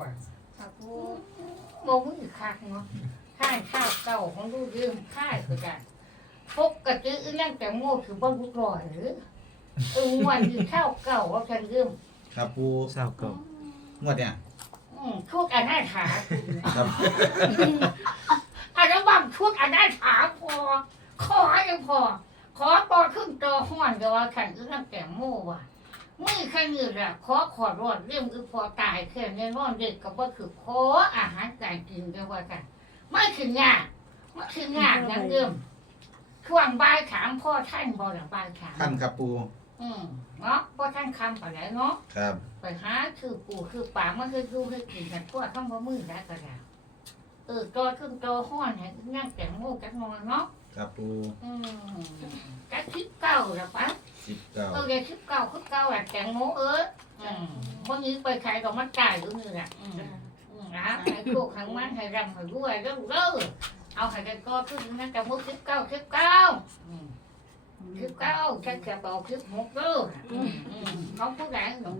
ว่ะค่ะปูโมมือคักเนาะค่ายข้าวเก่าของลูกยืมค่ายคือกันปกติอีนั่งแต่โม่คือบ่รู้รอยหรือเออวันที่ข้าวเก่าว่าฉันยืมครับปูเศร้าเก่างวดเนี่ยอืมชุดอันนั้นถาครับอันนั้นบังชุดอันนั้นถาพอ ขอยังพอ ขอปอขึ้นจอห้อนก็ว่าขันอีนั่งแต่โม่ว่ะมือ แค่นี้แหละขอขอรอดเรื่องคือพอตายแค่ในนอนเด็กก็บ่คือขออาหารการกินก็ว่ากันไม่ถึงงานไม่ถึงงานอยังเดิมช่วงบ่ายถามพ่อท่านบ่หลังบ่ายถามขั้นครับปูอืมเนาะพ่อท่านคำไปไหนเนาะครับไปหาคือปู่คือป่ามันคือดูคือกินกันทั่วทั้งบ่มือได้ก็ได้เออตัวขึ้นตัวห้อนให้นั่งแต่งโมกันนอนเนาะครับปูอืมกัดคิดเก่าแล้วปะ สิบเก้าเออแกคิดเก่าคิดเก่าอะแต่งโมเอออืมวันนี้ไปขายดอกมันจ่ายอยู่นี่แหละอืมอืมนะให้โชคให้มันให้ร่ำให้รวยเด้อเด้อเอาให้ได้ก็ขึ้นนะแต่มุกสิบเก้าสิบเก้าอืมสิบเก้าฉันจะบอกสิบหกเด้ออืมอืมของผู้ใดหนู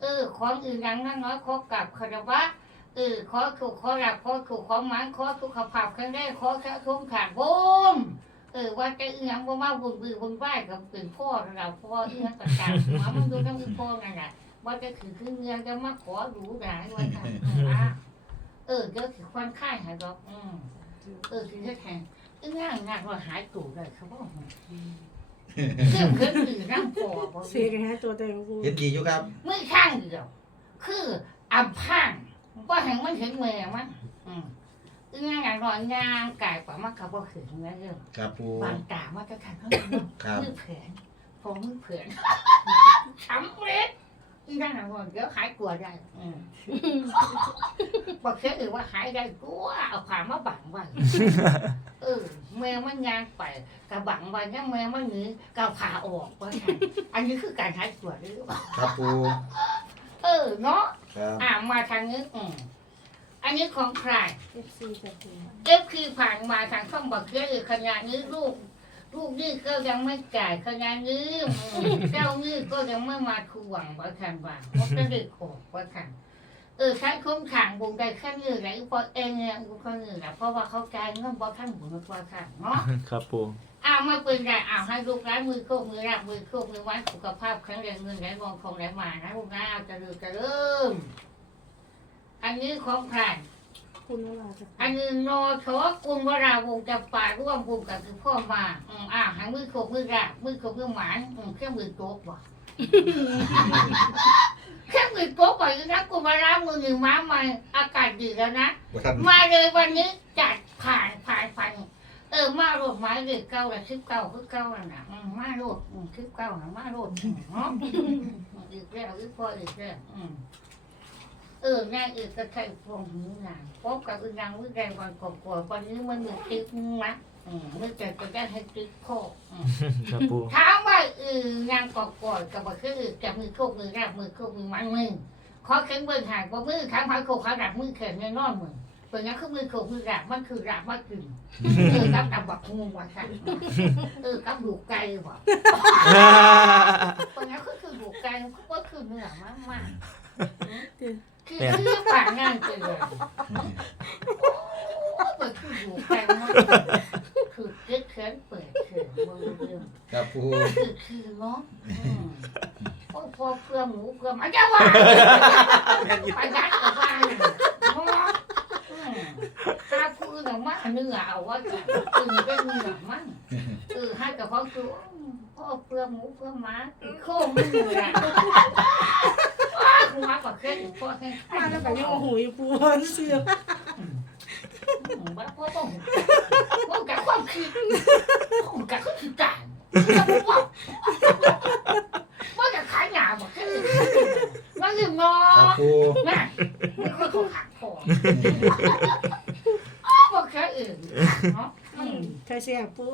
เออของอื่นอย่างนั้นน้อยขอกลับคารวะเออขอถูกขอรับขอถูกขอหมันขอสุขภาพแข็งแรงขอแค่ทุ่มขาดบุม เออว่าจะเอีหยังบ่มาบุญบือบุญไหวกับเป็นพ่อเราพ่อเอีหยังต่างๆหัวมันดูทั้งมีพ่อนั่นแหละว่าจะคือคือเงินจะมาขอรูหราว่าค่ะเออเดี๋ยวคือควันค่ายหายดอกอืมเออคือแทนอีหยังงานว่าหายตู่เลยเขาบอกเครื่องเครื่องอื่นนั่งพอเสียกันฮะตัวเต็มปูเห็นดีอยู่ครับมือข้างเดียวคืออับพังว่าแห่งมันเห็นแม่มันอืม อีงานอย่างนอนงานกายกว่ามันเขาบอกถึงนะเรื่องครับปูบางตามันจะขันเขาครับมือเผือนผมมือเผือนช้ำเล็ดอีนั่นน่ะมันเดี๋ยวหายกลัวได้อืมบอกเชื่ออื่นว่าหายได้กลัวเอาผ่ามาบังไว้เออแมวมันยางไปกระบังไว้ยังแมวมันหนีกระผ่าออกว่าไงอันนี้คือการหายกลัวหรือเปล่าครับปูเออเนาะครับอ่ามาทางนี้อืม อันนี้ของใครเอฟซีกับปูเอฟคือผ่านมาทางช่องบอกเยอะขนาดนี้ลูก ลูกนี่ก็ยังไม่จ่ายขนาดนี้อืมเจ้านี่ก็ยังไม่มาทวงว่าคันว่าว่าจะได้ขอว่าคันเออใช้คุ้มขังบุญได้แค่นี้แหละเพราะเองเนี่ยกูคนอื่นแหละเพราะว่าเขาใจายเงินบ่ท่านบุญกว่าคันเนาะ ครับปูอ้าวมาเป็นไรอ้าวให้ลูกร้านมือโคกมือรับมือโคกมือไว้สุขภาพแข็งแรงเงินไหลมองคงไหลมานะลูกนะเอาจะลืมจะเริ่ม อันนี้ของใครคุณเวลาจะอันนี้โนโชกุลวราวงศ์จะป่าร่วมบุญกับคือพ่อมาอืมอ่าให้มือโคกมือรับมือโคกมือหมานอืมเครื่องมือโต๊ะบ่ เครื่องมือโต๊ะบ่อีกนะกุลวรามือหนึ่งม้ามาอากาศดีแล้วนะ บ่ทันมาเลยวันนี้จัดผ่านผ่านผ่านเออมาโรดไม้เลยเก้าละสิบเก้าคือเก้าแล้วนะอืมมาโรดอืมสิบเก้านะมาโรดอืมเนาะอีกแล้วอีกพออีกแล้วอืม เออนางอีกก็ใช้พวงหูนางพบกับอีนางวิแรงวันก่อนๆวันนี้มันมีติ๊กนะอืมไม่แต่จะได้ให้ติ๊กพ่ออืมครับปูถามว่าเออนางก่อนๆกับว่าคือจะมือโคกมือรับมือโคกมือมันมือขอเข็นเบิ่งหางว่ามือขางพายโคกขาดับมือแข็งแน่นอนมือเป็นงั้นคือมือโขกมือรากมันคือรากมันกึ่งเออกับดับบักงูว่าค่ะเออกับดูกไก่ว่ะเป็นงั้นคือคือดูกไก่มันก็คือเนื้อมากมาก คือคือปากงานไปเลยโอ้ยมันคือดูกไก่มากคือเกิดเขินเปิดเขินมือเรื่องครับปูคือคือเนาะอืมโอ้พอเพื่อหมูเพื่อหมาจะว่าไปยัดกับบ้านเนาะถ้าพูดออกมาเนื้อเอาว่าจะตื่นเป็นเนื้อมันเออให้กับพ่อคือพ่อเพื่อหมูเพื่อหมาโค้งมือนะว้า หัวก็แค่พ่อแค่มาแล้วแบบยังโอ้โหปูเสือบ้าพ่อต้องพ่อกับความคิดพ่อกับความคิดการว่าว่าจะขายหนาบอกแค่ว่าลืมงอครับปูน่ะไม่ค่อยเขาหักพอบอกแค่อื่นเนาะใครเสียปู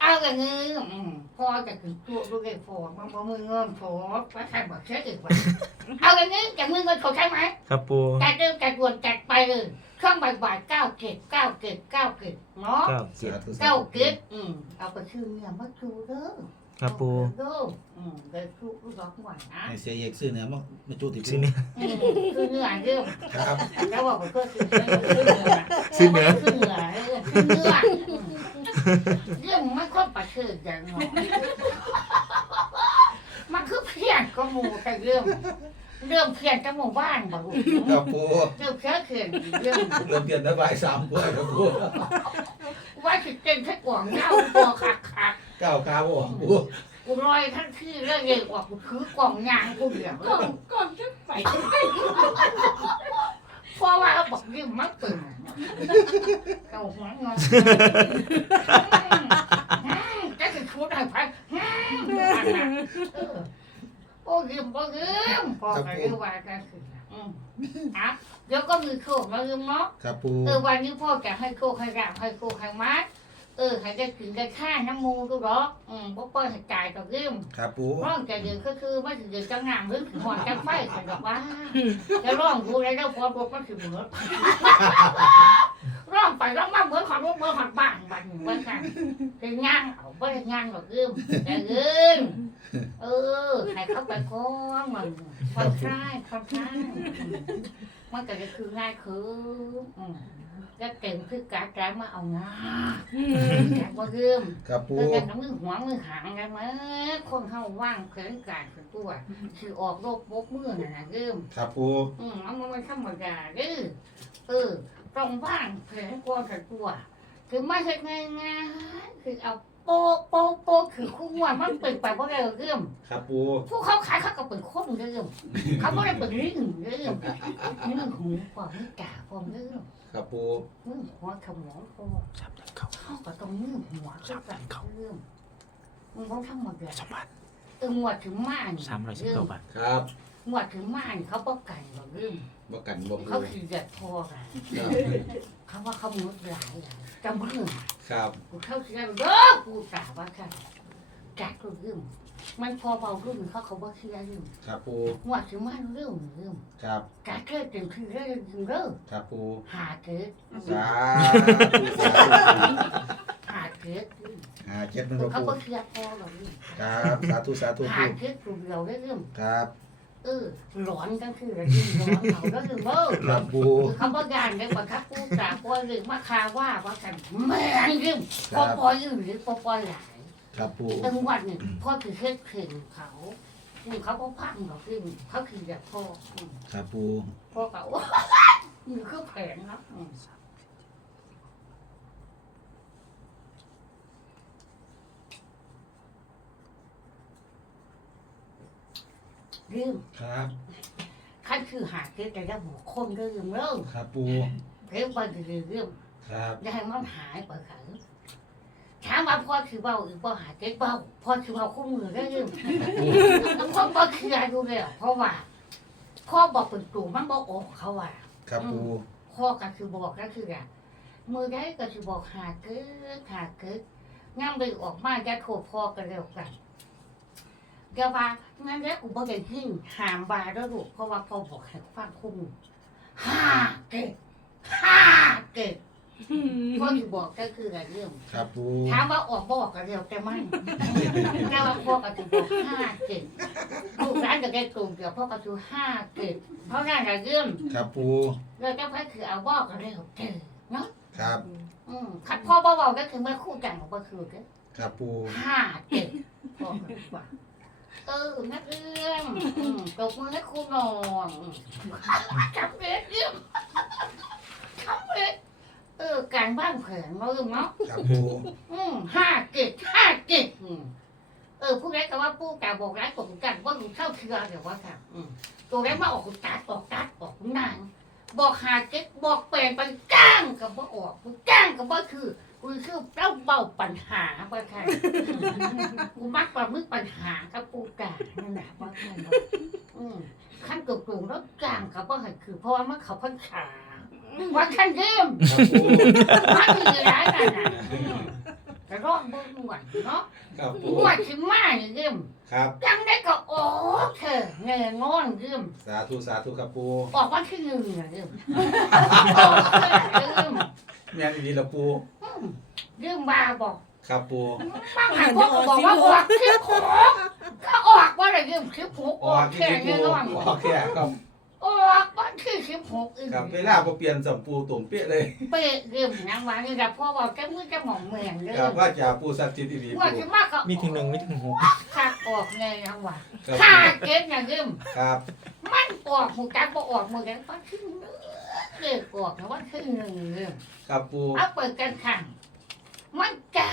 เอาอย่างนี้อืม พอจะถึงตัวลูกไอ้พอมันบ่มือเงินพอว่าใครบอกเชื่ออีกว่าเอาอย่างนี้จะมือเงินเขาใช่ไหมครับปูจัดเดิมจัดด่วนจัดไปเลยเครื่องบ่ายๆเก้าเกตเก้าเกตเก้าเกตเนาะเก้าเจ็ดสาธุสาเก้าธุเกตอืมเอาไปชื่อเนี่ยมาชูเด้อครับปูดูอืมเด็กทุกลูกดอกหวานนะให้เสียเอกซื้อเนื้อมามาจุติซื้อเนี่ยอืมคือเนื้อเรื่องครับแล้วบอกว่าเพื่อคือเนื้อคือเนื้อซื้อเนื้อคือ เนื้อเรื่องคือเนื้ออืมเรื่องไม่ค่อยประเสริฐอย่างหนอมันคือเพี้ยนก็หมูแต่เรื่อง เรื่องเพี้ยนกับหมู่บ้านบอกครับปูเรื่องเพี้ยนเขื่อนเรื่องเริ่มเปลี่ยนนโยบายสามกล้วยครับปูว่าสิเก่งแค่กว่างเงาปอขาดขาดก้าวขาบ่ออกปูกูลอยทั้งที่เรื่องเยอะกว่ากูถือกล่องยางกูเดียวก่อนก่อนจะไปเพราะว่าเขาบอกยิ่งมักตื่น เก่าหัวงอนจะถึงชุดให้ไปโอ้ยืมโอ้ยืมพอกันเรื่องว่ากันคืออะเดี๋ยวก็มีโชคแล้วยืมเนาะครับปูเออวันนี้พ่อจะให้โชคให้ราบให้โชคให้มัด เออให้ได้ถึงได้ค่าน้ำมูก็หรอกอืมพ่อเปิ้ลให้จ่ายต่อยืมครับปูร้องจะเดือดก็คือไม่ถึงเดือดจะงามหรือถึงหอนจะไฟกันดอกว่าจะร้องดูแล้วพอบอกก็ถึงเหมือนร้องไปร้องมาเหมือนขอรถเมื่อขอบ้านบ้านเมื่อกันคืองานเอาไม่ได้งานหรอกยืมแต่เงินเออให้เขาไปก้อนมันผ่อนคลายผ่อนคลายมันก็จะคือง่ายคืออืม ก็เต็มคือการแกมาเอางานแกว่ายืมครับปูเออกันมือหัวมือหางกันมาคนเข้าว่างเขินการขึ้นตัว คือออกโรคบกมือน่ะนะเริ่มครับปูอืมมันมันธรรมดาเด้อเออต้องว่างเขินกวนขึ้นตัว คือไม่ใช่ง่ายง่ายๆคือเอาโปะโปะโปะคือคู่ว่ามันเป็นไปเพราะอะไรเริ่มครับปูผู้เขาขายเขาก็เป็นคนเริ่มเขาไม่ได้เป็นลิงเริ่มนี่มันหูกว่าไม่กาพอเริ่ม ครับปูมือหัวขมองพอสามยันเข้าเขาก็ต้องมือหัวขึ้นกันเริ่มมึงต้องทำหมดเลยสองพันเออหมวดถึงม่านสามร้อยสิบเก้าบาทครับหมวดถึงม่านเขาป้องกันหรอกเรื่องบ่กันบ่ปูเขาคือเดือดพอกันครับเขาว่าเขามุดหลายอย่างจำเรื่องครับกูเข้าเชื่อเด้อกูกล่าวว่าค่ะกัดกูเรื่อง มันพอเบาเรื่องเขาเขาบ่เชื่อเรื่องครับปูหมวดถึงม่านเรื่องเรื่องครับกัดเกิดเต็มที่เรื่องจริงเด้อครับปูหาเกิดสาธุสาธุหาเกิดหาเจ็ดมันบ่เขาปูบ่เชื่อพอหรอกเรื่องครับสาธุสาธุหาปูเกิดกูเราได้เรื่องครับเออหลอนก็คือเรื่องร้อนเขาก็คือเบ้อครับปูเขาบอกงานได้กว่าครับผู้กราบปล่อยหรือมาคาว่าว่ากันแม่งยืมคปรัอบปล่อยอื่นหรือปอปล่อยหลาย ครับปูจังหวัดนี่พ่อคือเฮ็ดเข่งเขาอืมเขาก็พังเขาขึ้นเขาคือแบบพ่ออืมครับปูพ่อเขามือคือแผงเนาะอืมยืมครับขั้นคือหาเกิดแต่ละหัวคนก็ยืมเริ่มครับปูเพิ่มไปเรื่อยๆครับอย่าให้มันหายไปขันถามว่าพ่อคือเบาหรือพ่อหาเจ๊เบาพ่อคือเบาคู่มือได้ยังแล้วพ่อพ่อคืออะไรดูเลยเพราะว่า พ่อบอกเป็นตู่มันบอกโอ้เขาว่าครับปูพ่อก็คือบอกก็คืออะมือได้ก็คือบอกหาเกิดหาเกิดงั้นไปออกมาจะโทษพ่อกันเร็วกันเดี๋ยวว่างั้นแล้วกูบอกได้ยินหามบาแล้วลูกเพราะว่าพ่อบอกให้ฟังคู่มือห้าเกิดห้าเกิด พ่อที่บอกก็คืออะไรเรื่องครับปูถามว่าออกบอกก็เร็วแต่ไม่แต่ว่าพ่อก็จะบอกห้าเจ็ดลูกร้านก็ได้กลุ่มเดียวพ่อก็คือห้าเจ็ดเพราะงั้นอะไรเรื่องครับปูเราจะไปคือเอาบอกก็เร็วเจอเนาะครับ อืมขัดพ่อเบาๆก็คือเมื่อคู่กันของพ่อคือเด้อครับปูห้าเจ็ดพ่อก็ว่าเออนักเรื่องอืมตบมือให้ครูหน่อยจำเร็จเรื่องจำเร็จเออ การบ้านแผนเราเรื่องเนาะครับปูอืมห้าเจ็ดห้าเจ็ดอืมเออผู้ใดก็ว่าผู้กาบอกร้ายกดกันว่าดูเข้าเชื่อเดี๋ยวว่าค่ะ อืมตัวแรกมาออกตัดออกตัดออกนางบอกหาเจ็ดบอกแปลงไปก้างกับว่าออกก้างกับว่าคือกูคือเล่าเบาปัญหาว่าค่ะกูมักประมึกปัญหากับปูกานั่นแหละว่าค่ะอืมขั้นกลุ่มๆแล้วกลางกับว่าคือ เพราะว่ามันเขาพันขา ว่าขั้นเริ่มครับปูมันมีร้ายกันนะอืมแต่รอดบ่หนวดเนาะครับปูหนวดถึงมาอย่างเดิมครับจังได้ก็โอ้เธอเงินงอนเดิมสาธุสาธุครับปูออกวันที่หนึ่งอย่างเดิมออกเธอเดิมแม่นดีละปูอืมเดิมบาบอกครับปูบางหันพวกก็บอกว่าออกคลิปหกก็ออกว่าอะไรยืมคลิปหกออออกกที่แค่ที่ปูแน่นอน ออกแค่ครับ ออกวันที่คลิปหกอีกครับเวลาพอเปลี่ยนสัมปูตุ่มเปี้ยเลยเป๊ะยืมนางวานี่แต่พ่อบอกแกมือจะหมองเหมือนเลยครับว่าจะปูสัตว์จิตอีดีว่าปูจะมากก็มีถึงหนึ่งไม่ถึงหกขาดออกไงนางวาครับขาดเก็บนะยืมครับมันออกหมูจักบ่ออกหมูจักวันที่หนึ่งเด็กออกนะวันที่หนึ่งยืมครับปูเอาเปิดกันขังมันจา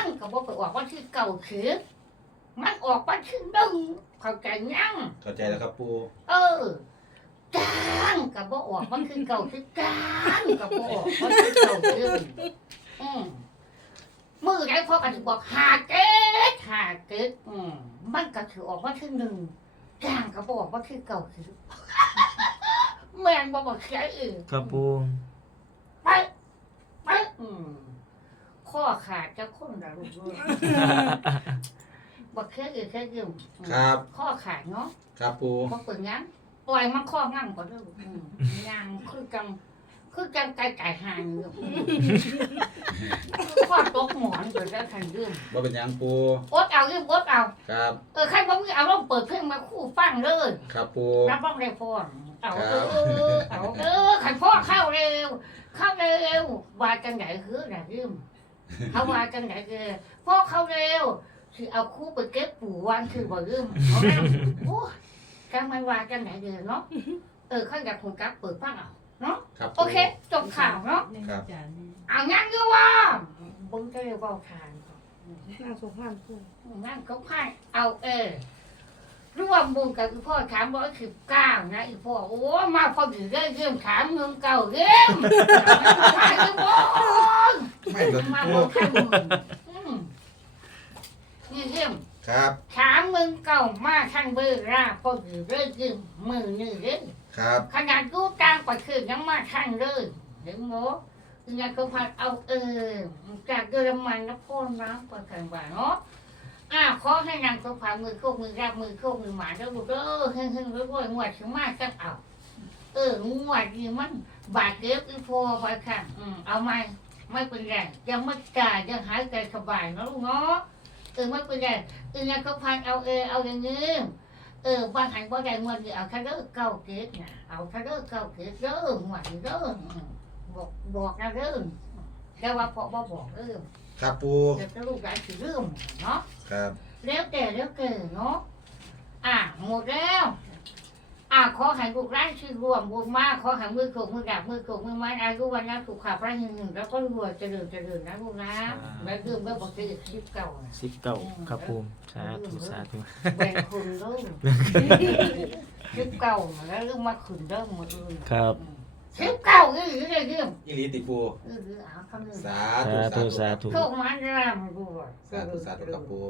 งก็บอกไปออกวันที่เก่าคือ มันออกวันที่หนึ่งเข้าใจยังเข้าใจแล้วครับปูเออ จางก็บอกออกวันที่เก่าคือจางก็บอกออกวันที่เก่าคืออืมมือไหนพ่อกันถึบอกหาเก๊กหาเก๊กอืมมันก็ถือออกวันที่หนึ่งจางก็บอกว่าคือเก่าคือแม่งบอกบอกใช่อื่นครับปูไปไปอืมข้อขาดจะค้นระลูกด้วยบอกแค่อื่นแค่ยืมครับ ข้อขาดเนาะครับปูบอกเปิดงั้น ปล่อยมันข้องั้งก่อนเด้ออืมยังคือจังคือจังไก่ไก่ห่างอยู่อืมข้อตกหมอนเปิดแล้วทันยืมว่าเป็นหยังปูอดเอายืมอดเอา ครับ เออใครบอกมึงเอาลองเปิดเพลงมาคู่ฟังเลยครับปูรับบ้างได้พอเอาคเอรับอเอาเออขันพ่อเข้าเร็ว เข้าเร็ววาจังไหนคือน่ะยืมเขาวาจังไหนเร็วพ่อเข้าเร็วคือเอาคู่ไปเก็บปู่วางคือบ่ยืมเอาแล้ว โอ้จังมันวาจังไหนเร็วเนาะเออข้างจากคนกับเปิดฟังเอาเนาะครับโอเคจบข่าวเนาะครับเอางั้นก็ว่าบึงจะเรียกว่าทานน่าสงสารปูงั้นก็พ่ายเอาเออร่วมบุญกับอีพ่อถามร้อยสิบเก้านะอีพ่อโอ้มาพอดีได้เยี่ยมถามเงินเก่าเยี่ยมมาอีพ่อไม่หลดมาปูบอกข้างมึงอืมนี่เยี่ยม ครับ ถามเงินเก่ามาข้างเบอร์ราพอดีได้เยี่ยมมือนี่เยี่ยมครับ ขนาดกูกลางกว่าคืนยังมาข้างเลยเดี๋ยวโมยังก็พัดเอาเออจากเยอรมันนะพ่อนะกว่ากันว่าเนาะอ่าขอให้นางตัวผ่ามือโคกมือรับมือโคกมือหมาเด้อลูกเด้อเฮงเฮงรวยรวยงวดถึงมากจังเอา เอองวดนี้มันบาดเจ็บอีพอไปค่ะ อืมเอาไหมไม่เป็นไรยังไม่จ่ายยังหายใจสบายนะลูกเนาะ เออไม่เป็นไรเออยังก็พันเอาเออเอาอย่างนี้เออบางหันบ่ได้งวดนี้เอาแค่เด้อเก้าเกตนะเอาแค่เด้อเก้าเกตเด้องวดนี้เด้ออืมบอกบอกนะเด้อแต่ว่าพอบ่บอกเด้อครับปูเดี๋ยวจะลูกหลานสิลืมเนาะครับแล้วแต่แล้วเกิดเนาะอะหมดแล้ว อะขอให้ลูกร้านชื่อรวมบุญมากขอให้มือโขกมือดับมือโขกมือไม้อายุวันนั้นสุขภาพร่างหนึ่งแล้วก็รวยเจริญเจริญนะลูกนะแล้วดื่มก็บอกจะอีกคลิปเก่านะสิบเก้าครับปูสาธุสาธุแบ่งคุณเริ่มคลิปเก่าแล้วเรื่องมาขืนเริ่มหมดเลยครับคลิปเก่านี่หรือไงเรื่องอีหลีติปูเออเอาคำนึงสาสาธุธุสาธุโชคมันรำด้วยสาธุสาธุครับปู